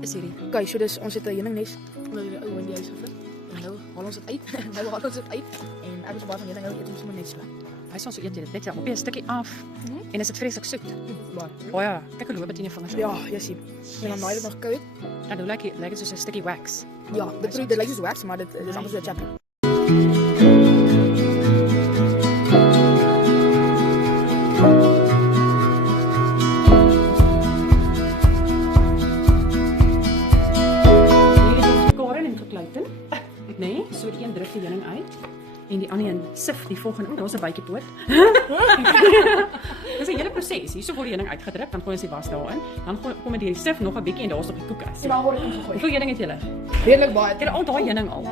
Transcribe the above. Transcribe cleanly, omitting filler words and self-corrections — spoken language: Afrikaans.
is hierdie? Okay, so dis ons het 'n heuningnes onder die ou in die huis gevind. En nou haal ons dit uit. Nou haal ons dit uit en ek is baie van hierdie nou eet ons sommer net so. Hy sal so eet jy dit net op 'n stukkie af. En is dit vreeslik soet. Baie. O ja, kyk hoe loop dit in jou vingers. Ja, jy sien. En dan naai dit nog koud. En nou lyk dit soos 'n stukkie wax. Ja, dit lyk soos wax, maar dit is amper so 'n chappie. Nee, so die een druk die heuning uit en die ander een sif die volgende. Daar's 'n bytjie poot. Dis 'n hele proses. Hierso word die heuning uitgedruk, dan gooi ons die was daarin. Dan kom dit deur die sif nog 'n bietjie en daar's nog die koekas. En dan word dit ingegooi. Hoeveel heuning het julle? Redelik baie. Julle al daai heuning al.